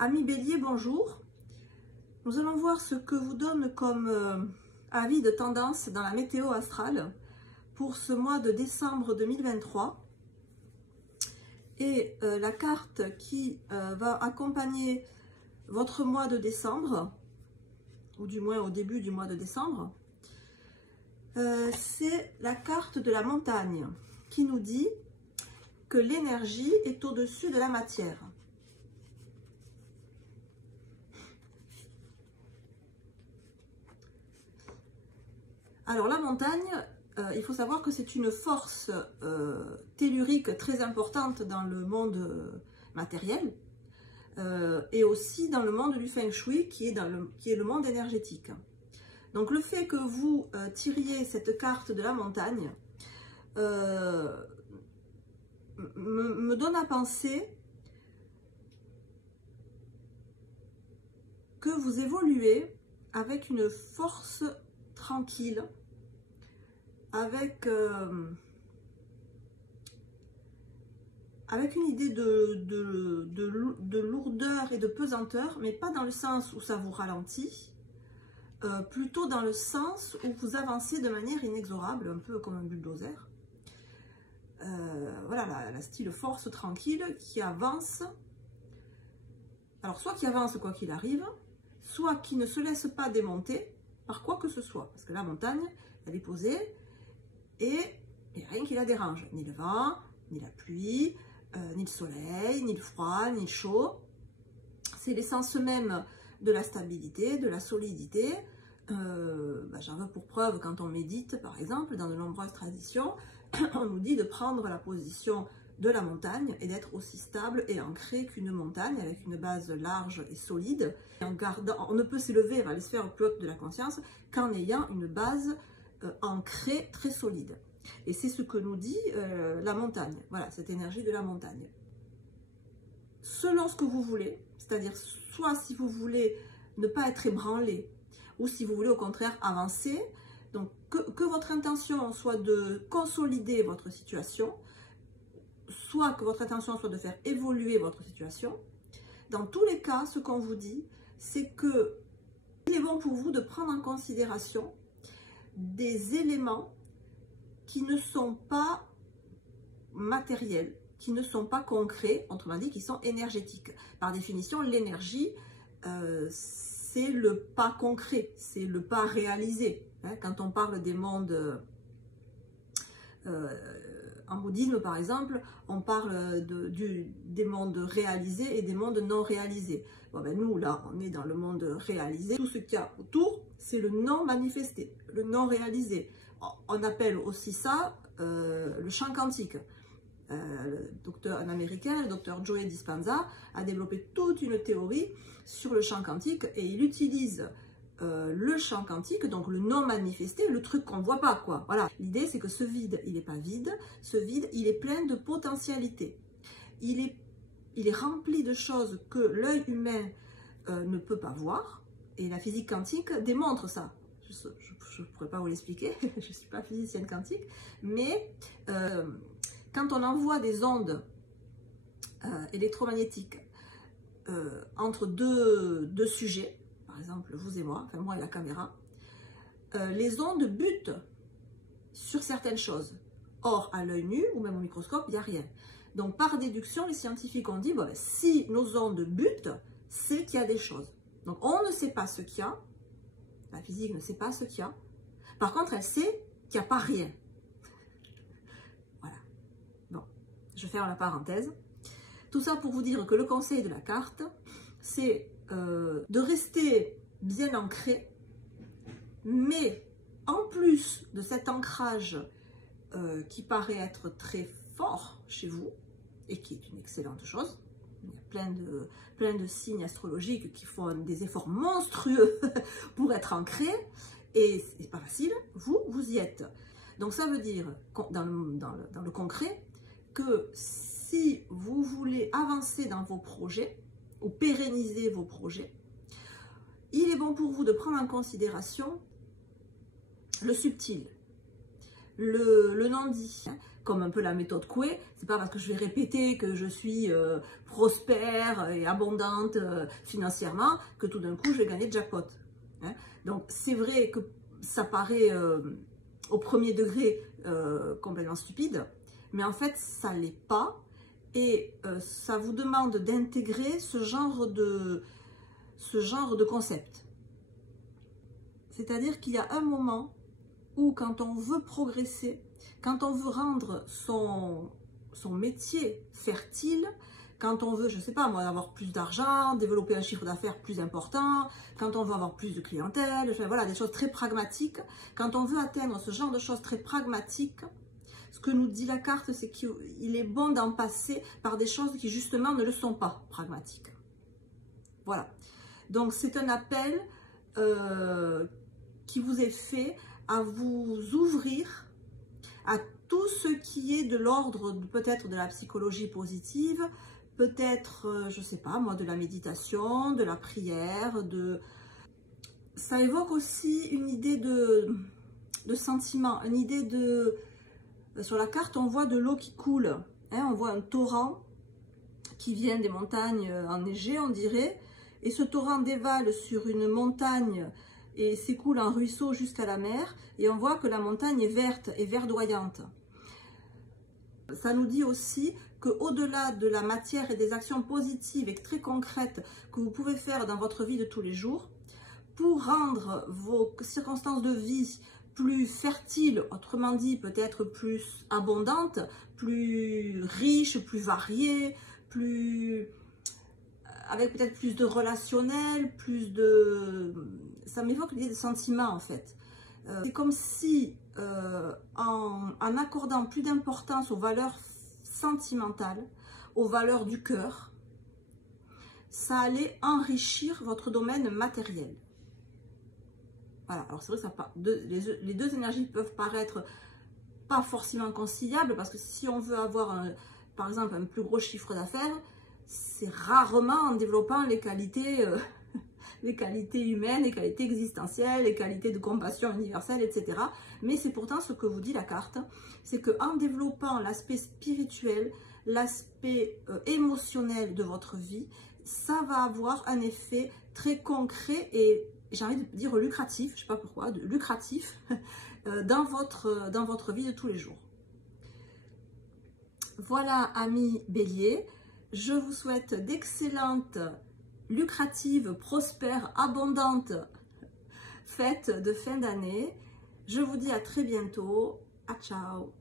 Amis Bélier, bonjour. Nous allons voir ce que vous donne comme avis de tendance dans la météo astrale pour ce mois de décembre 2023. Et la carte qui va accompagner votre mois de décembre, ou du moins au début du mois de décembre, c'est la carte de la montagne qui nous dit que l'énergie est au-dessus de la matière. Alors la montagne, il faut savoir que c'est une force tellurique très importante dans le monde matériel et aussi dans le monde du Feng Shui qui est le monde énergétique. Donc le fait que vous tiriez cette carte de la montagne me donne à penser que vous évoluez avec une force tranquille, avec une idée de lourdeur et de pesanteur, mais pas dans le sens où ça vous ralentit, plutôt dans le sens où vous avancez de manière inexorable, un peu comme un bulldozer. Voilà, la style force tranquille qui avance. Alors, soit qui avance quoi qu'il arrive, soit qui ne se laisse pas démonter par quoi que ce soit. Parce que la montagne, elle est posée et il n'y a rien qui la dérange. Ni le vent, ni la pluie, ni le soleil, ni le froid, ni le chaud. C'est l'essence même de la stabilité, de la solidité. J'en veux pour preuve quand on médite, par exemple, dans de nombreuses traditions, on nous dit de prendre la position de la montagne et d'être aussi stable et ancré qu'une montagne avec une base large et solide. Et en gardant, on ne peut s'élever vers les sphères plus hautes de la conscience qu'en ayant une base ancrée très solide. Et c'est ce que nous dit la montagne. Voilà, cette énergie de la montagne. Selon ce que vous voulez, c'est-à-dire soit si vous voulez ne pas être ébranlé, ou si vous voulez au contraire avancer, donc que votre intention soit de consolider votre situation, soit que votre intention soit de faire évoluer votre situation. Dans tous les cas, ce qu'on vous dit, c'est que il est bon pour vous de prendre en considération des éléments qui ne sont pas matériels, qui ne sont pas concrets, autrement dit, qui sont énergétiques. Par définition, l'énergie, c'est le pas concret, c'est le pas réalisé. Quand on parle des mondes, en bouddhisme par exemple, on parle des mondes réalisés et des mondes non réalisés. Bon, nous là, on est dans le monde réalisé. Tout ce qu'il y a autour, c'est le non manifesté, le non réalisé. On appelle aussi ça le champ quantique. Un américain, le docteur Joe Dispenza, a développé toute une théorie sur le champ quantique et il utilise le champ quantique, donc le non manifesté, le truc qu'on ne voit pas, quoi. Voilà. L'idée, c'est que ce vide, il n'est pas vide. Ce vide, il est plein de potentialités. Il est rempli de choses que l'œil humain ne peut pas voir. Et la physique quantique démontre ça. Je ne pourrais pas vous l'expliquer, je ne suis pas physicienne quantique. Mais quand on envoie des ondes électromagnétiques entre deux sujets, par exemple vous et moi, enfin moi et la caméra, les ondes butent sur certaines choses. Or, à l'œil nu ou même au microscope, il n'y a rien. Donc, par déduction, les scientifiques ont dit, bon, si nos ondes butent, c'est qu'il y a des choses. Donc, on ne sait pas ce qu'il y a. La physique ne sait pas ce qu'il y a. Par contre, elle sait qu'il n'y a pas rien. Voilà. Bon, je ferme la parenthèse. Tout ça pour vous dire que le conseil de la carte, c'est de rester bien ancré, mais en plus de cet ancrage qui paraît être très fort chez vous, et qui est une excellente chose, il y a plein de signes astrologiques qui font des efforts monstrueux pour être ancrés, et c'est pas facile, vous y êtes. Donc ça veut dire, dans le concret, que si vous voulez avancer dans vos projets, ou pérenniser vos projets, il est bon pour vous de prendre en considération le subtil, le non-dit. comme un peu la méthode Coué. C'est pas parce que je vais répéter que je suis prospère et abondante financièrement que tout d'un coup je vais gagner le jackpot. Hein. Donc c'est vrai que ça paraît au premier degré complètement stupide, mais en fait ça l'est pas, et ça vous demande d'intégrer ce genre de concept. C'est-à-dire qu'il y a un moment où quand on veut progresser, quand on veut rendre son métier fertile, quand on veut, je ne sais pas moi, avoir plus d'argent, développer un chiffre d'affaires plus important, quand on veut avoir plus de clientèle, enfin, voilà, des choses très pragmatiques. Quand on veut atteindre ce genre de choses très pragmatiques, ce que nous dit la carte, c'est qu'il est bon d'en passer par des choses qui justement ne le sont pas pragmatiques. Voilà. Donc c'est un appel qui vous est fait à vous ouvrir à tout ce qui est de l'ordre peut-être de la psychologie positive, peut-être, je ne sais pas moi, de la méditation, de la prière, ça évoque aussi une idée de sentiment, une idée de... Sur la carte, on voit de l'eau qui coule, hein, on voit un torrent qui vient des montagnes enneigées, on dirait, et ce torrent dévale sur une montagne et s'écoule en ruisseau jusqu'à la mer, et on voit que la montagne est verte et verdoyante. Ça nous dit aussi qu'au-delà de la matière et des actions positives et très concrètes que vous pouvez faire dans votre vie de tous les jours, pour rendre vos circonstances de vie plus fertiles, autrement dit peut-être plus abondantes, plus riches, plus variées, avec peut-être plus de relationnel, plus de... Ça m'évoque l'idée de sentiments en fait. C'est comme si en accordant plus d'importance aux valeurs sentimentales, aux valeurs du cœur, ça allait enrichir votre domaine matériel. Voilà, alors c'est vrai que les deux énergies peuvent paraître pas forcément conciliables, parce que si on veut avoir, par exemple, un plus gros chiffre d'affaires, c'est rarement en développant les qualités humaines, les qualités existentielles, les qualités de compassion universelle, etc. Mais c'est pourtant ce que vous dit la carte, c'est qu'en développant l'aspect spirituel, l'aspect émotionnel de votre vie, ça va avoir un effet très concret et j'ai envie de dire lucratif, je ne sais pas pourquoi, lucratif dans votre vie de tous les jours. Voilà, amis Bélier, je vous souhaite d'excellentes, lucratives, prospères, abondantes fêtes de fin d'année. Je vous dis à très bientôt. À ciao.